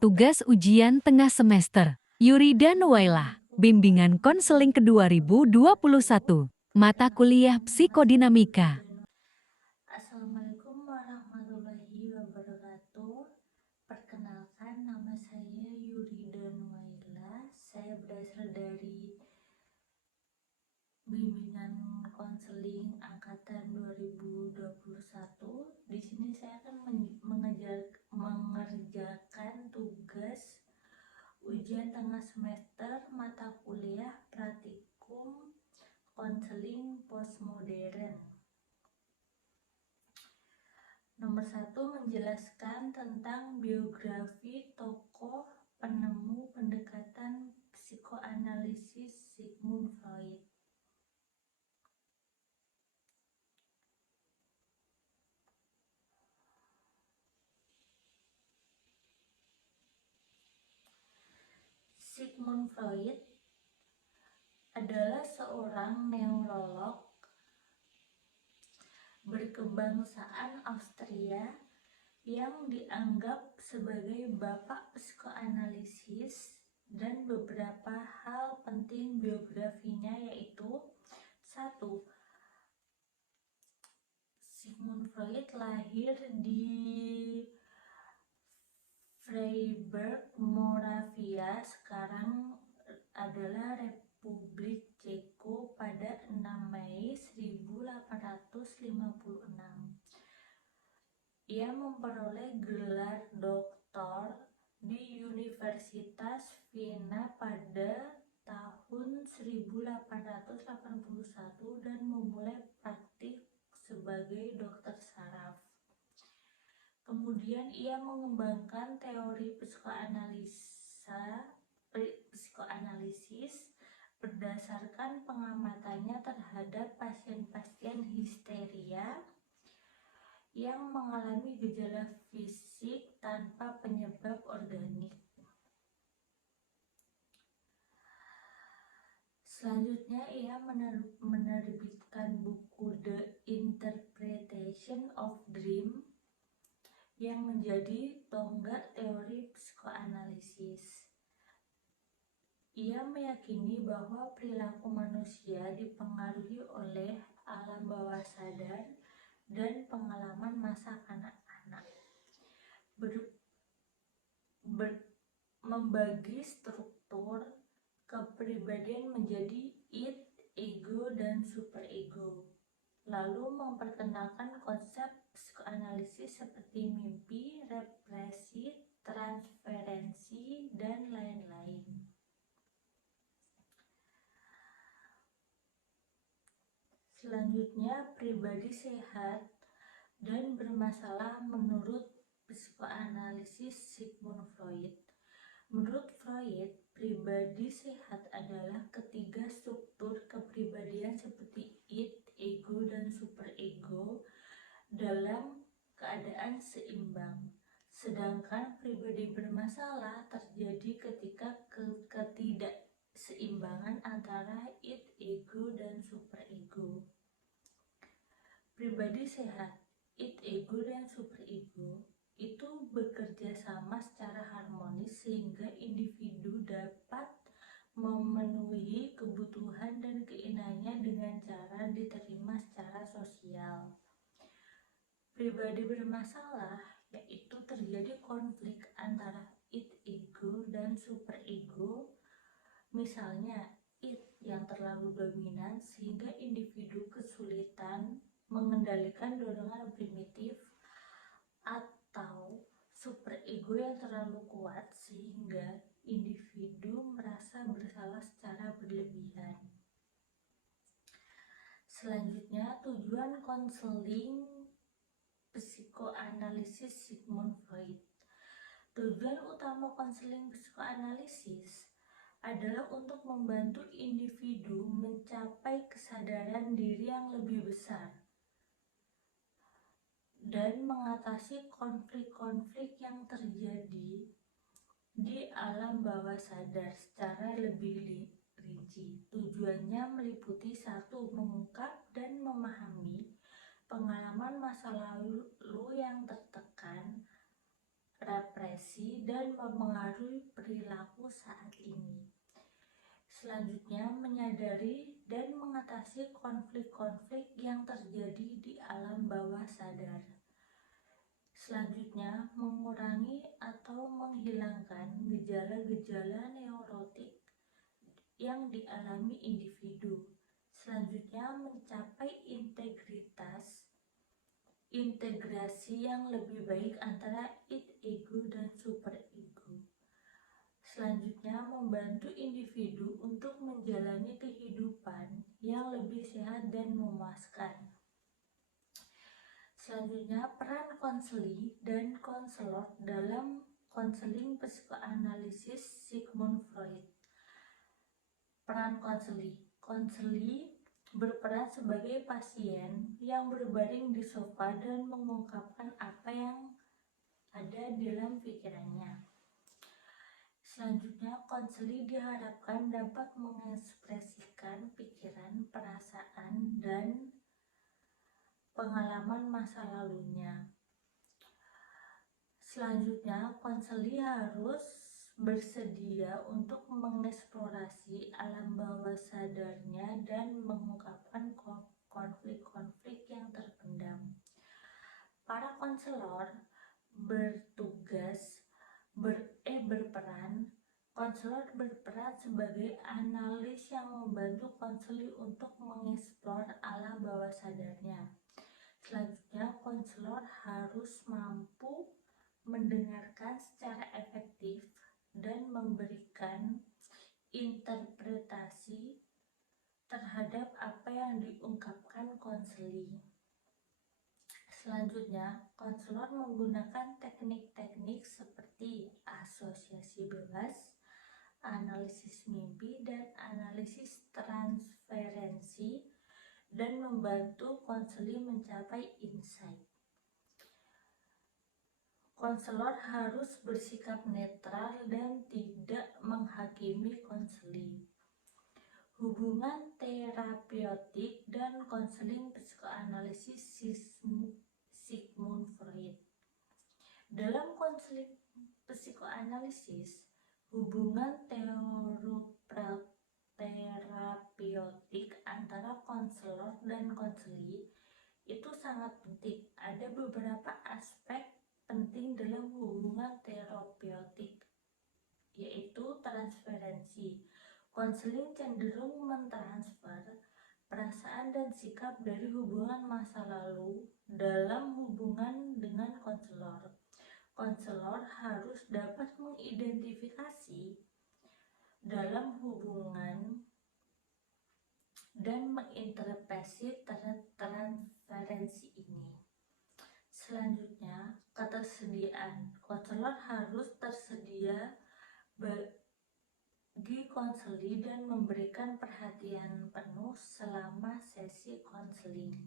Tugas ujian tengah semester. Yurida Nuwaila, Bimbingan Konseling ke-2021, Mata Kuliah Psikodinamika. Assalamualaikum warahmatullahi wabarakatuh. Perkenalkan, nama saya Yurida Nuwaila. Saya berasal dari Bimbingan Konseling Angkatan 2021. Di sini saya akan mengerjakan tugas ujian tengah semester mata kuliah praktikum konseling postmodern. Nomor 1, menjelaskan tentang biografi tokoh penemu pendekatan psikoanalisis Sigmund Freud. Sigmund Freud adalah seorang neurolog berkebangsaan Austria yang dianggap sebagai bapak psikoanalisis, dan beberapa hal penting biografinya yaitu: 1. Sigmund Freud lahir di Freiburg, Moravia, sekarang adalah Republik Ceko, pada 6 Mei 1856. Ia memperoleh gelar doktor di Universitas Vienna pada tahun 1881 dan memulai praktik sebagai dokter saraf. Kemudian ia mengembangkan teori psikoanalisis berdasarkan pengamatannya terhadap pasien-pasien histeria yang mengalami gejala fisik tanpa penyebab organik. Selanjutnya ia menerbitkan buku The Interpretation of Dream yang menjadi tonggak teori psikoanalisis. Ia meyakini bahwa perilaku manusia dipengaruhi oleh alam bawah sadar dan pengalaman masa kanak-kanak. Membagi struktur kepribadian menjadi id, ego, dan superego. Lalu memperkenalkan konsep psikoanalisis seperti mimpi, represi, transferensi, dan lain-lain. Selanjutnya, pribadi sehat dan bermasalah menurut psikoanalisis Sigmund Freud. Menurut Freud, pribadi sehat adalah ketiga struktur kepribadian seperti id, ego, dan superego dalam keadaan seimbang. Sedangkan pribadi bermasalah terjadi ketika ketidakseimbangan antara id, ego, dan superego. Pribadi sehat, id, ego, dan superego itu bekerja sama secara harmonis sehingga individu dapat memenuhi kebutuhan dan keinginannya dengan cara diterima secara sosial. Pribadi bermasalah yaitu terjadi konflik antara id, ego, dan superego. Misalnya, id yang terlalu dominan sehingga individu kesulitan mengendalikan dorongan primitif, atau superego yang terlalu kuat sehingga individu merasa bersalah secara berlebihan. Selanjutnya, tujuan konseling psikoanalisis Sigmund Freud. Tujuan utama konseling psikoanalisis adalah untuk membantu individu mencapai kesadaran diri yang lebih besar dan mengatasi konflik-konflik yang terjadi di alam bawah sadar secara lebih rinci. Tujuannya meliputi: 1. Mengungkap dan memahami pengalaman masa lalu yang tertekan represi, dan mempengaruhi perilaku saat ini. Selanjutnya, menyadari dan mengatasi konflik-konflik yang terjadi di alam bawah sadar. Selanjutnya, mengurangi atau menghilangkan gejala-gejala neurotik yang dialami individu. Selanjutnya, mencapai integrasi yang lebih baik antara id, ego, dan superego. Selanjutnya, membantu individu untuk menjalani kehidupan yang lebih sehat dan memuaskan. Selanjutnya, peran konseli dan konselor dalam konseling psikoanalisis Sigmund Freud. Peran konseli berperan sebagai pasien yang berbaring di sofa dan mengungkapkan apa yang ada dalam pikirannya. Selanjutnya, konseli diharapkan dapat mengekspresikan pikiran, perasaan, dan pengalaman masa lalunya. Selanjutnya, konseli harus bersedia untuk mengeksplorasi alam bawah sadarnya dan mengungkapkan konflik-konflik yang terpendam. Para konselor berperan sebagai analis yang membantu konseli untuk mengeksplor alam bawah sadarnya. Selanjutnya, konselor harus mampu mendengarkan secara efektif dan memberikan interpretasi terhadap apa yang diungkapkan konseli. Selanjutnya, konselor menggunakan teknik-teknik seperti asosiasi bebas, analisis mimpi, dan analisis transferensi, dan membantu konseli mencapai insight. Konselor harus bersikap netral dan tidak menghakimi konseli. Hubungan terapeutik dan konseling psikoanalisis Sigmund Freud. Dalam konseling psikoanalisis, hubungan terapeutik antara konselor dan konseli itu sangat penting. Ada beberapa aspek penting dalam hubungan terapeutik, yaitu transferensi. Konseling cenderung mentransfer perasaan dan sikap dari hubungan masa lalu dalam hubungan dengan konselor. Konselor harus dapat mengidentifikasi dalam hubungan dan menginterpretasi transferensi ini. Selanjutnya, ketersediaan. Konselor harus tersedia bagi konseli dan memberikan perhatian penuh selama sesi konseling.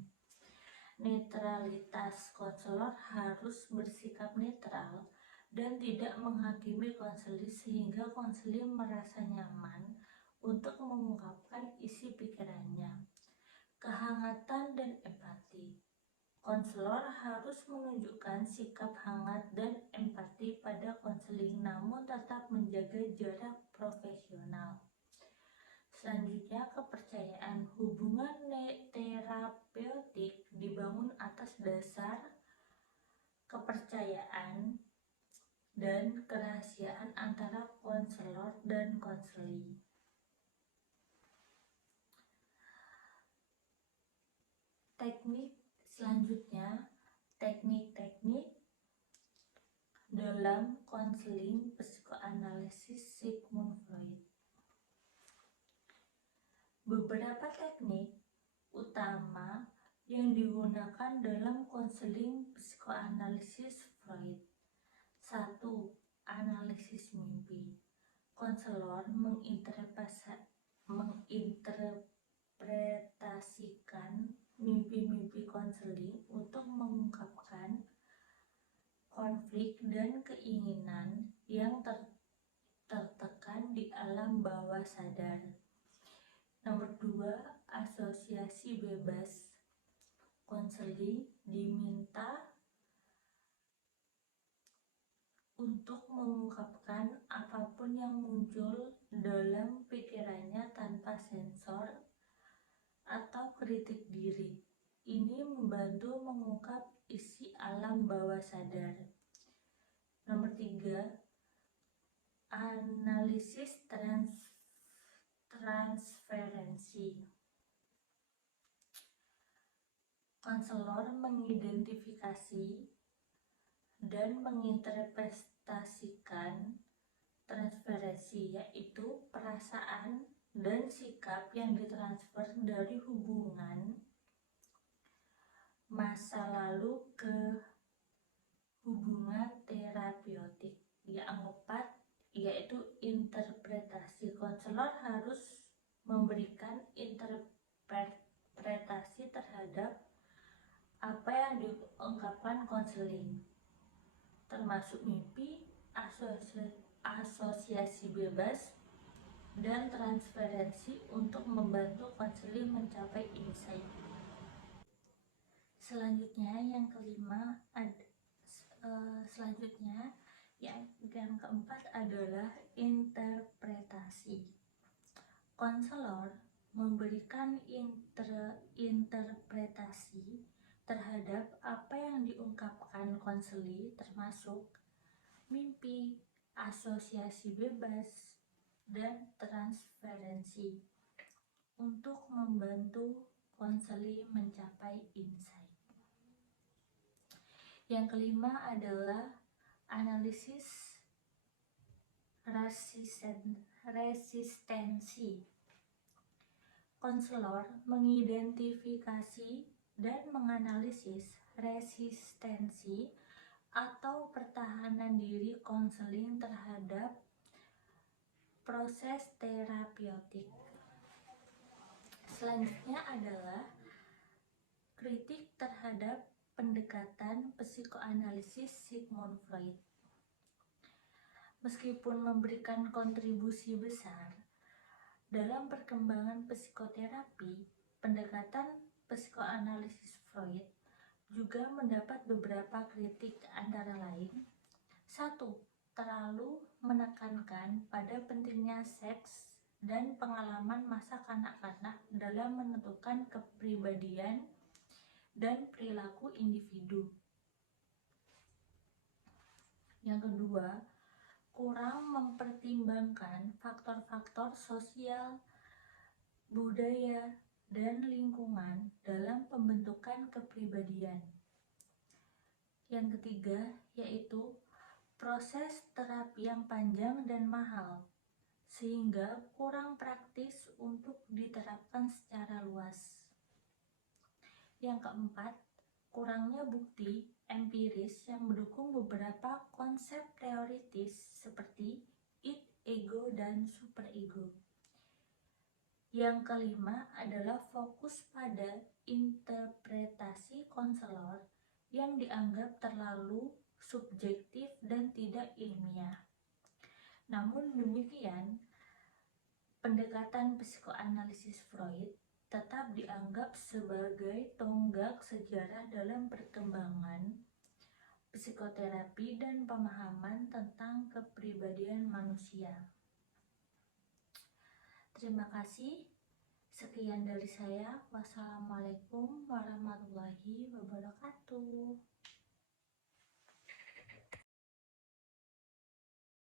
Netralitas. Konselor harus bersikap netral dan tidak menghakimi konseli sehingga konseli merasa nyaman untuk mengungkapkan isi pikirannya. Kehangatan dan empati. Konselor harus menunjukkan sikap hangat dan empati pada konseling namun tetap menjaga jarak profesional. Selanjutnya, kepercayaan. Hubungan terapeutik dibangun atas dasar kepercayaan dan kerahasiaan antara konselor dan konseli. Selanjutnya, teknik-teknik dalam konseling psikoanalisis Sigmund Freud. Beberapa teknik utama yang digunakan dalam konseling psikoanalisis Freud. 1. Analisis mimpi. Konselor menginterpretasikan mimpi-mimpi konseling untuk mengungkapkan konflik dan keinginan yang tertekan di alam bawah sadar. Nomor 2, asosiasi bebas. Konseling diminta untuk mengungkapkan apapun yang muncul dalam pikirannya tanpa sensor atau kritik diri. Ini membantu mengungkap isi alam bawah sadar. Nomor 3, analisis transferensi. Konselor mengidentifikasi dan menginterpretasikan transferensi, yaitu perasaan dan sikap yang ditransfer dari hubungan masa lalu ke hubungan terapeutik. Yang keempat, yaitu interpretasi. Konselor harus memberikan interpretasi terhadap apa yang diungkapkan konseling, termasuk mimpi, asosiasi bebas, dan transferensi untuk membantu konseling mencapai insight. Selanjutnya yang keempat adalah interpretasi. Konselor memberikan interpretasi terhadap apa yang diungkapkan konseli, termasuk mimpi, asosiasi bebas, dan transferensi untuk membantu konseli mencapai insight. Yang kelima adalah analisis resistensi. Konselor mengidentifikasi dan menganalisis resistensi atau pertahanan diri konseling terhadap proses terapeutik. Selanjutnya adalah kritik terhadap pendekatan psikoanalisis Sigmund Freud. Meskipun memberikan kontribusi besar dalam perkembangan psikoterapi, pendekatan psikoanalisis Freud juga mendapat beberapa kritik, antara lain: 1. Terlalu menekankan pada pentingnya seks dan pengalaman masa kanak-kanak dalam menentukan kepribadian dan perilaku individu. Yang kedua, kurang mempertimbangkan faktor-faktor sosial, budaya, dan lingkungan dalam pembentukan kepribadian. Yang ketiga, yaitu proses terapi yang panjang dan mahal, sehingga kurang praktis untuk diterapkan secara luas. Yang keempat, kurangnya bukti empiris yang mendukung beberapa konsep teoritis seperti id, ego, dan superego. Yang kelima adalah fokus pada interpretasi konselor yang dianggap terlalu subjektif dan tidak ilmiah. Namun demikian, pendekatan psikoanalisis Freud tetap dianggap sebagai tonggak sejarah dalam perkembangan psikoterapi dan pemahaman tentang kepribadian manusia. Terima kasih. Sekian dari saya. Wassalamualaikum warahmatullahi wabarakatuh.